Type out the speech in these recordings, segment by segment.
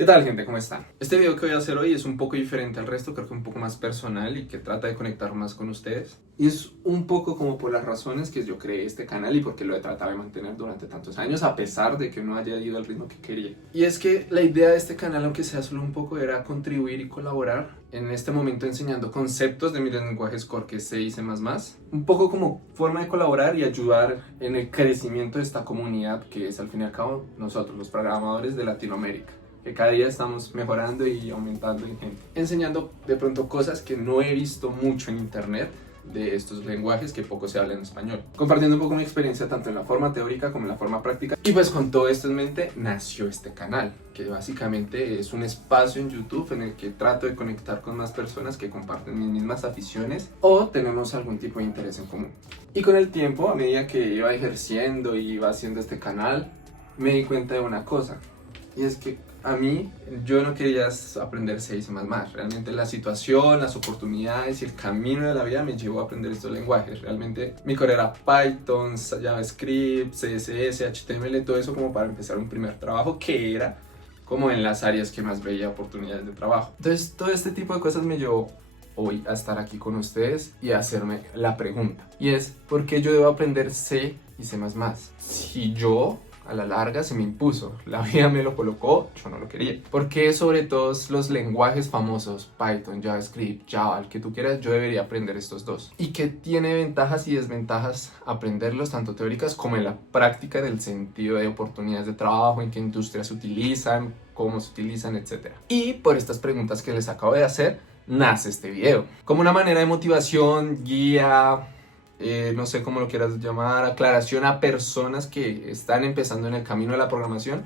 ¿Qué tal, gente? ¿Cómo están? Este video que voy a hacer hoy es un poco diferente al resto, creo que un poco más personal y que trata de conectar más con ustedes. Y es un poco como por las razones que yo creé este canal y porque lo he tratado de mantener durante tantos años, a pesar de que no haya ido al ritmo que quería. Y es que la idea de este canal, aunque sea solo un poco, era contribuir y colaborar en este momento enseñando conceptos de mis lenguajes core, que es C y C++, un poco como forma de colaborar y ayudar en el crecimiento de esta comunidad que es al fin y al cabo nosotros, los programadores de Latinoamérica, que cada día estamos mejorando y aumentando en gente, enseñando de pronto cosas que no he visto mucho en internet de estos lenguajes que poco se habla en español, compartiendo un poco mi experiencia tanto en la forma teórica como en la forma práctica. Y pues con todo esto en mente nació este canal, que básicamente es un espacio en YouTube en el que trato de conectar con más personas que comparten mis mismas aficiones o tenemos algún tipo de interés en común. Y con el tiempo, a medida que iba ejerciendo y iba haciendo este canal, me di cuenta de una cosa, y es que a mí, yo no quería aprender C y C++. Realmente la situación, las oportunidades y el camino de la vida me llevó a aprender estos lenguajes. Realmente mi core era Python, JavaScript, CSS, HTML, todo eso como para empezar un primer trabajo que era como en las áreas que más veía oportunidades de trabajo. Entonces todo este tipo de cosas me llevó hoy a estar aquí con ustedes y a hacerme la pregunta. Y es, ¿por qué yo debo aprender C y C++? Si yo a la larga se me impuso, la vida me lo colocó, yo no lo quería. Porque sobre todos los lenguajes famosos, Python, JavaScript, Java, el que tú quieras, yo debería aprender estos dos. Y que tiene ventajas y desventajas aprenderlos, tanto teóricas como en la práctica, en el sentido de oportunidades de trabajo, en qué industrias se utilizan, cómo se utilizan, etc. Y por estas preguntas que les acabo de hacer, nace este video. Como una manera de motivación, guía, no sé cómo lo quieras llamar, aclaración a personas que están empezando en el camino de la programación.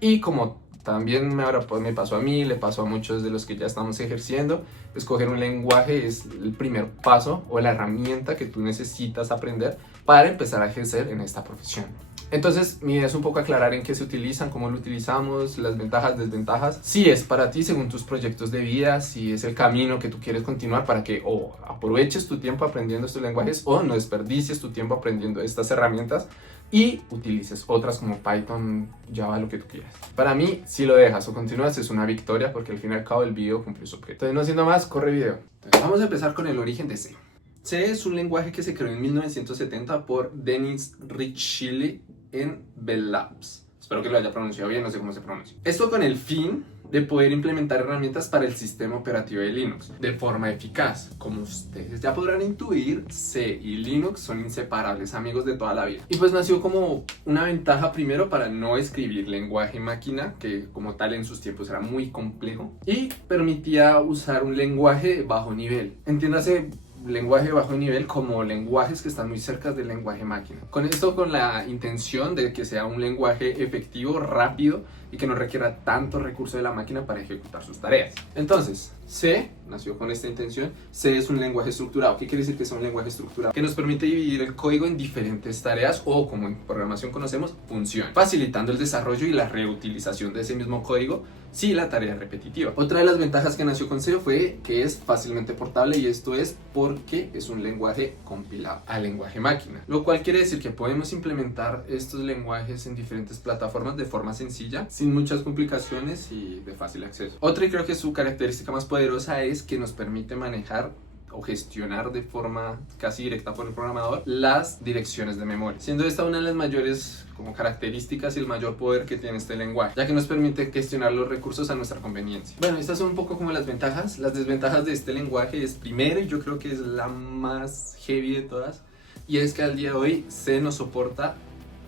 Y como también me pasó a mí, le pasó a muchos de los que ya estamos ejerciendo, escoger un lenguaje es el primer paso o la herramienta que tú necesitas aprender para empezar a ejercer en esta profesión. Entonces mi idea es un poco aclarar en qué se utilizan, cómo lo utilizamos, las ventajas, desventajas, si es para ti según tus proyectos de vida, si es el camino que tú quieres continuar para que o aproveches tu tiempo aprendiendo estos lenguajes o no desperdicies tu tiempo aprendiendo estas herramientas y utilices otras como Python, Java, lo que tú quieras. Para mí, si lo dejas o continúas es una victoria porque al fin y al cabo el video cumplió su objetivo. Entonces no siendo más, corre video. Entonces, vamos a empezar con el origen de C. C es un lenguaje que se creó en 1970 por Dennis Ritchie en Bell Labs. Espero que lo haya pronunciado bien, no sé cómo se pronuncia. Esto con el fin de poder implementar herramientas para el sistema operativo de Linux de forma eficaz. Como ustedes ya podrán intuir, C y Linux son inseparables, amigos de toda la vida. Y pues nació como una ventaja primero para no escribir lenguaje máquina, que como tal en sus tiempos era muy complejo, y permitía usar un lenguaje bajo nivel. Entiéndase lenguaje bajo nivel como lenguajes que están muy cerca del lenguaje máquina. Con esto, con la intención de que sea un lenguaje efectivo, rápido y que no requiera tanto recurso de la máquina para ejecutar sus tareas. Entonces, C nació con esta intención. C es un lenguaje estructurado. ¿Qué quiere decir que es un lenguaje estructurado? Que nos permite dividir el código en diferentes tareas o, como en programación conocemos, funciones, facilitando el desarrollo y la reutilización de ese mismo código si la tarea es repetitiva. Otra de las ventajas que nació con C fue que es fácilmente portable, y esto es porque es un lenguaje compilado al lenguaje máquina, lo cual quiere decir que podemos implementar estos lenguajes en diferentes plataformas de forma sencilla, sin muchas complicaciones y de fácil acceso. Otra, y creo que su característica más poderosa, es que nos permite manejar o gestionar de forma casi directa por el programador las direcciones de memoria, siendo esta una de las mayores como características y el mayor poder que tiene este lenguaje, ya que nos permite gestionar los recursos a nuestra conveniencia. Bueno, estas son un poco como las ventajas. Las desventajas de este lenguaje es, primero, y yo creo que es la más heavy de todas, y es que al día de hoy C no soporta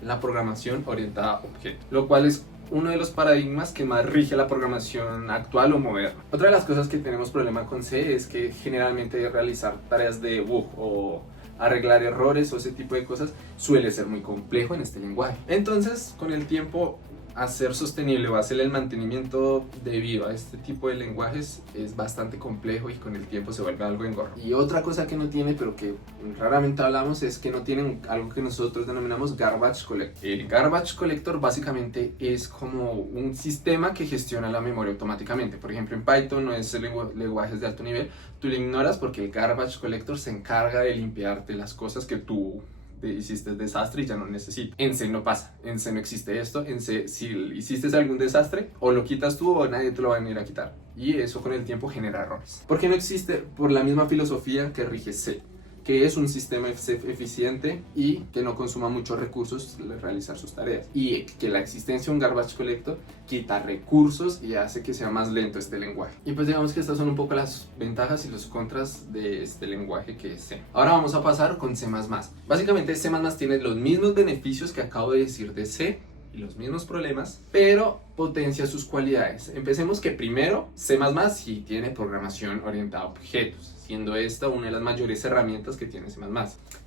la programación orientada a objetos, lo cual es uno de los paradigmas que más rige la programación actual o moderna. Otra de las cosas que tenemos problema con C es que generalmente realizar tareas de debug o arreglar errores o ese tipo de cosas suele ser muy complejo en este lenguaje. Entonces, con el tiempo, hacer sostenible o hacer el mantenimiento debido a este tipo de lenguajes es bastante complejo y con el tiempo se vuelve algo engorroso. Y otra cosa que no tiene, pero que raramente hablamos, es que no tienen algo que nosotros denominamos Garbage Collector. El Garbage Collector básicamente es como un sistema que gestiona la memoria automáticamente. Por ejemplo, en Python no es lenguajes de alto nivel, tú lo ignoras porque el Garbage Collector se encarga de limpiarte las cosas que tú te hiciste desastre y ya no necesitas. En C no pasa, en C no existe esto, en C si hiciste algún desastre, o lo quitas tú o nadie te lo va a venir a quitar. Y eso con el tiempo genera errores. ¿Por qué no existe? Por la misma filosofía que rige C, que es un sistema eficiente y que no consuma muchos recursos al realizar sus tareas. Y que la existencia de un garbage collector quita recursos y hace que sea más lento este lenguaje. Y pues digamos que estas son un poco las ventajas y los contras de este lenguaje que es C. Ahora vamos a pasar con C++. Básicamente C++ tiene los mismos beneficios que acabo de decir de C y los mismos problemas, pero potencia sus cualidades. Empecemos que primero C++ sí tiene programación orientada a objetos, siendo esta una de las mayores herramientas que tiene C++.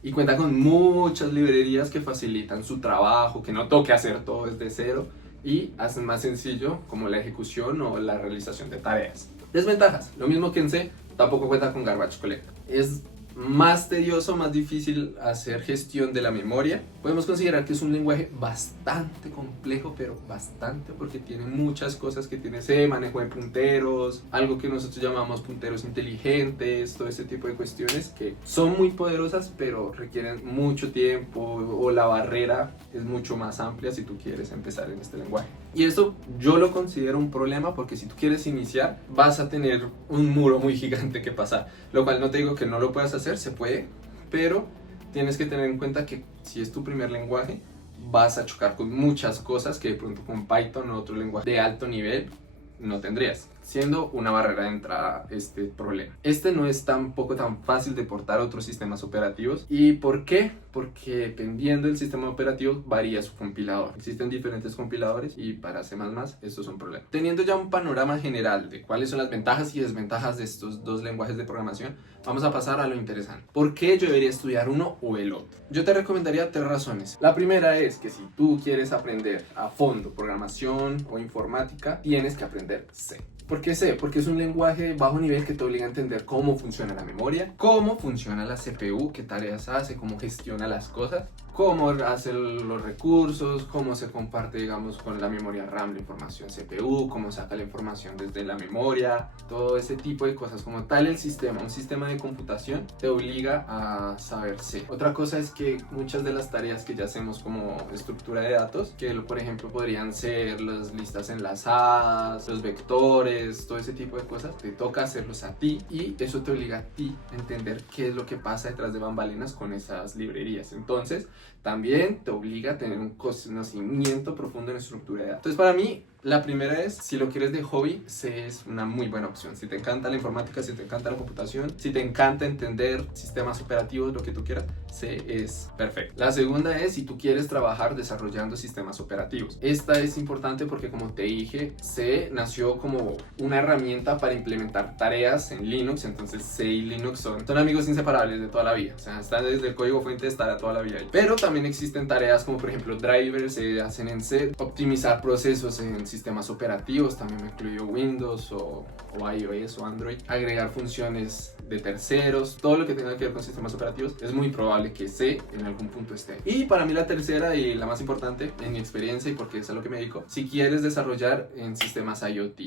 Y cuenta con muchas librerías que facilitan su trabajo, que no toque hacer todo desde cero y hacen más sencillo como la ejecución o la realización de tareas. Desventajas, lo mismo que en C, tampoco cuenta con garbage collector. Es más tedioso, más difícil hacer gestión de la memoria. Podemos considerar que es un lenguaje bastante complejo, pero bastante, porque tiene muchas cosas que tiene C, manejo de punteros, algo que nosotros llamamos punteros inteligentes, todo ese tipo de cuestiones que son muy poderosas, pero requieren mucho tiempo, o la barrera es mucho más amplia si tú quieres empezar en este lenguaje. Y esto yo lo considero un problema, porque si tú quieres iniciar vas a tener un muro muy gigante que pasar, lo cual no te digo que no lo puedas hacer, se puede, pero tienes que tener en cuenta que si es tu primer lenguaje vas a chocar con muchas cosas que de pronto con Python o otro lenguaje de alto nivel no tendrías, siendo una barrera de entrada este problema. Este no es tampoco tan fácil de portar a otros sistemas operativos. ¿Y por qué? Porque dependiendo del sistema operativo varía su compilador. Existen diferentes compiladores y para C++ estos son problemas. Teniendo ya un panorama general de cuáles son las ventajas y desventajas de estos dos lenguajes de programación, vamos a pasar a lo interesante. ¿Por qué yo debería estudiar uno o el otro? Yo te recomendaría 3 razones. La primera es que si tú quieres aprender a fondo programación o informática, tienes que aprender C. ¿Por qué C? Porque es un lenguaje de bajo nivel que te obliga a entender cómo funciona la memoria, cómo funciona la CPU, qué tareas hace, cómo gestiona las cosas, cómo hace los recursos, cómo se comparte, digamos, con la memoria RAM la información CPU, cómo saca la información desde la memoria, todo ese tipo de cosas. Como tal, el sistema, un sistema de computación, te obliga a saber C. Otra cosa es que muchas de las tareas que ya hacemos como estructura de datos, que por ejemplo podrían ser las listas enlazadas, los vectores, todo ese tipo de cosas, te toca hacerlos a ti y eso te obliga a ti a entender qué es lo que pasa detrás de bambalinas con esas librerías. Entonces también te obliga a tener un conocimiento profundo en estructura de datos. Entonces para mí la primera es, si lo quieres de hobby, C es una muy buena opción. Si te encanta la informática, si te encanta la computación, si te encanta entender sistemas operativos, lo que tú quieras, C es perfecto. La segunda es si tú quieres trabajar desarrollando sistemas operativos. Esta es importante porque, como te dije, C nació como una herramienta para implementar tareas en Linux. Entonces C y Linux son amigos inseparables de toda la vida. O sea, están desde el código fuente, estará toda la vida ahí. Pero también existen tareas como por ejemplo drivers, se hacen en C, optimizar procesos en sistemas operativos, también me incluyo Windows o iOS o Android, agregar funciones de terceros, todo lo que tenga que ver con sistemas operativos, es muy probable que C en algún punto esté. Y para mí la tercera y la más importante en mi experiencia, y porque es a lo que me dedico, si quieres desarrollar en sistemas IoT,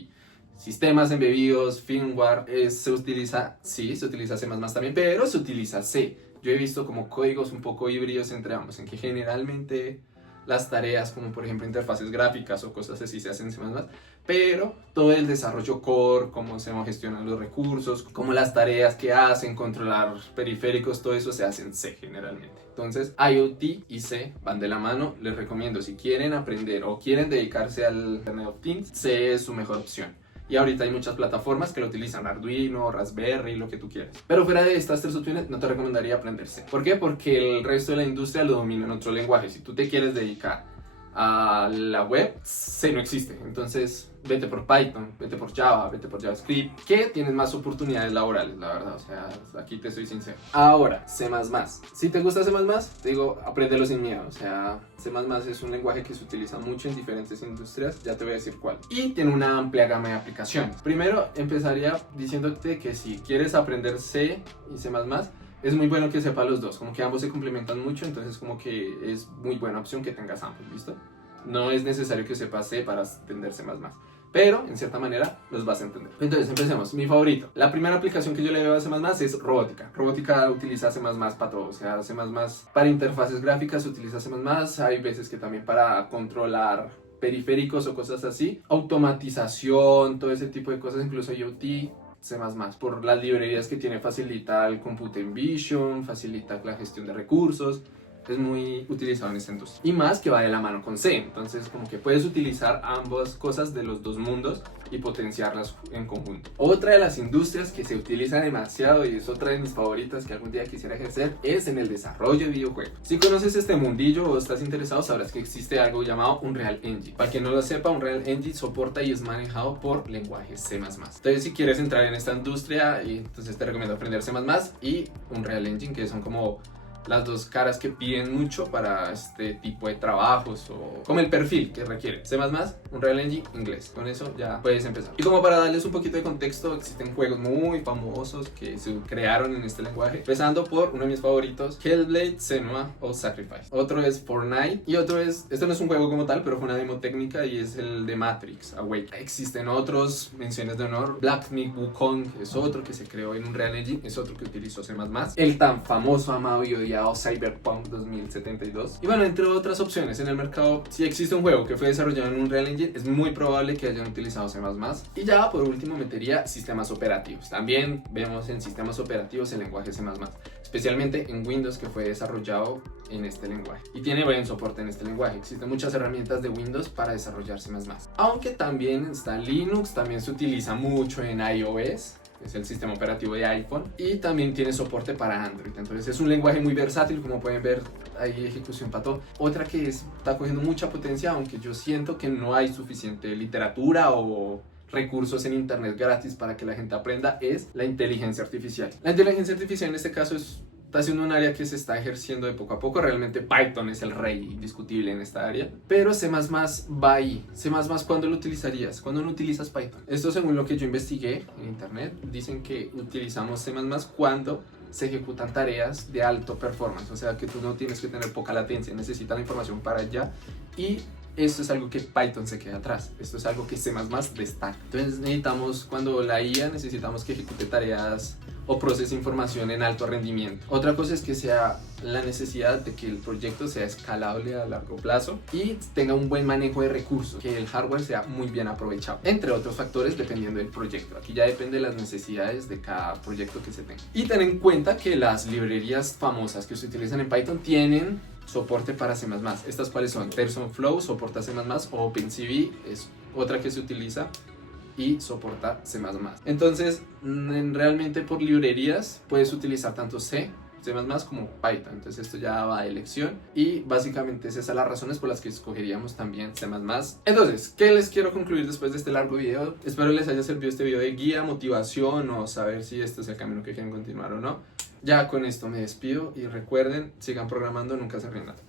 sistemas embebidos, firmware, se utiliza C también, pero se utiliza C. Yo he visto como códigos un poco híbridos entre ambos, en que generalmente las tareas como por ejemplo interfaces gráficas o cosas así se hacen en C++, pero todo el desarrollo core, cómo se gestionan los recursos, cómo las tareas que hacen, controlar periféricos, todo eso se hace en C generalmente. Entonces IoT y C van de la mano. Les recomiendo, si quieren aprender o quieren dedicarse al Internet of Things, C es su mejor opción. Y ahorita hay muchas plataformas que lo utilizan, Arduino, Raspberry, lo que tú quieras. Pero fuera de estas 3 opciones, no te recomendaría aprender C. ¿Por qué? Porque el resto de la industria lo domina en otro lenguaje. Si tú te quieres dedicar a la web, C no existe. Entonces vete por Python, vete por Java, vete por JavaScript, que tienes más oportunidades laborales, la verdad. O sea, aquí te soy sincero. Ahora, C++. Si te gusta C++, te digo, apréndelo sin miedo. O sea, C++ es un lenguaje que se utiliza mucho en diferentes industrias, ya te voy a decir cuál. Y tiene una amplia gama de aplicaciones. Primero, empezaría diciéndote que si quieres aprender C y C++, es muy bueno que sepa los dos, como que ambos se complementan mucho, entonces como que es muy buena opción que tengas ambos, ¿listo? No es necesario que sepas C para entender C++. pero en cierta manera los vas a entender. Entonces empecemos. Mi favorito, la primera aplicación que yo le veo a C++ es robótica. Robótica utiliza C++ para todo, o sea, C++ para interfaces gráficas utiliza C++, hay veces que también para controlar periféricos o cosas así, automatización, todo ese tipo de cosas, incluso IoT, C++, por las librerías que tiene, facilita el Computer Vision, facilita la gestión de recursos. Es muy utilizado en esta industria. Y más que va de la mano con C. Entonces como que puedes utilizar ambas cosas de los dos mundos y potenciarlas en conjunto. Otra de las industrias que se utiliza demasiado y es otra de mis favoritas que algún día quisiera ejercer es en el desarrollo de videojuegos. Si conoces este mundillo o estás interesado, sabrás que existe algo llamado Unreal Engine. Para quien no lo sepa, Unreal Engine soporta y es manejado por lenguaje C++. Entonces si quieres entrar en esta industria, entonces te recomiendo aprender C++ y Unreal Engine, que son como las dos caras que piden mucho para este tipo de trabajos o como el perfil que requiere. C++, Unreal Engine, inglés. Con eso ya puedes empezar. Y como para darles un poquito de contexto, existen juegos muy famosos que se crearon en este lenguaje, empezando por uno de mis favoritos, Hellblade, Senua o Sacrifice. Otro es Fortnite y otro es, esto no es un juego como tal, pero fue una demo técnica y es el de Matrix Awake. Existen otros, menciones de honor, Black Myth Wukong es otro que se creó en Unreal Engine, es otro que utilizó C++. El tan famoso, amado y odiado Cyberpunk 2072. Y bueno, entre otras opciones en el mercado, si existe un juego que fue desarrollado en Unreal Engine, es muy probable que hayan utilizado C++. Y ya por último metería sistemas operativos. También vemos en sistemas operativos el lenguaje C++, especialmente en Windows, que fue desarrollado en este lenguaje y tiene buen soporte en este lenguaje. Existen muchas herramientas de Windows para desarrollar C++. Aunque también está Linux, también se utiliza mucho en iOS, es el sistema operativo de iPhone, y también tiene soporte para Android. Entonces es un lenguaje muy versátil, como pueden ver, hay ejecución para todo. Otra que está cogiendo mucha potencia, aunque yo siento que no hay suficiente literatura o recursos en internet gratis para que la gente aprenda, es la inteligencia artificial. La inteligencia artificial en este caso está siendo un área que se está ejerciendo de poco a poco. Realmente Python es el rey indiscutible en esta área, pero C++ va ahí. C++, ¿cuándo lo utilizarías? ¿Cuándo no utilizas Python? Esto según lo que yo investigué en internet, dicen que utilizamos C++ cuando se ejecutan tareas de alto performance, o sea que tú no tienes que tener poca latencia, necesitas la información para allá, y esto es algo que Python se queda atrás, esto es algo que C++ destaca. Entonces necesitamos, cuando la IA, necesitamos que ejecute tareas o procese información en alto rendimiento. Otra cosa es que sea la necesidad de que el proyecto sea escalable a largo plazo y tenga un buen manejo de recursos, que el hardware sea muy bien aprovechado, entre otros factores dependiendo del proyecto. Aquí ya depende de las necesidades de cada proyecto que se tenga. Y ten en cuenta que las librerías famosas que se utilizan en Python tienen soporte para C++. Estas cuáles son: TensorFlow soporta C++, o OpenCV es otra que se utiliza y soporta C++. Entonces, realmente por librerías puedes utilizar tanto C++ como Python. Entonces esto ya va de elección y básicamente esas son las razones por las que escogeríamos también C++. Entonces, ¿qué les quiero concluir después de este largo video? Espero les haya servido este video de guía, motivación o saber si este es el camino que quieren continuar o no. Ya con esto me despido y recuerden, sigan programando, nunca se rindan.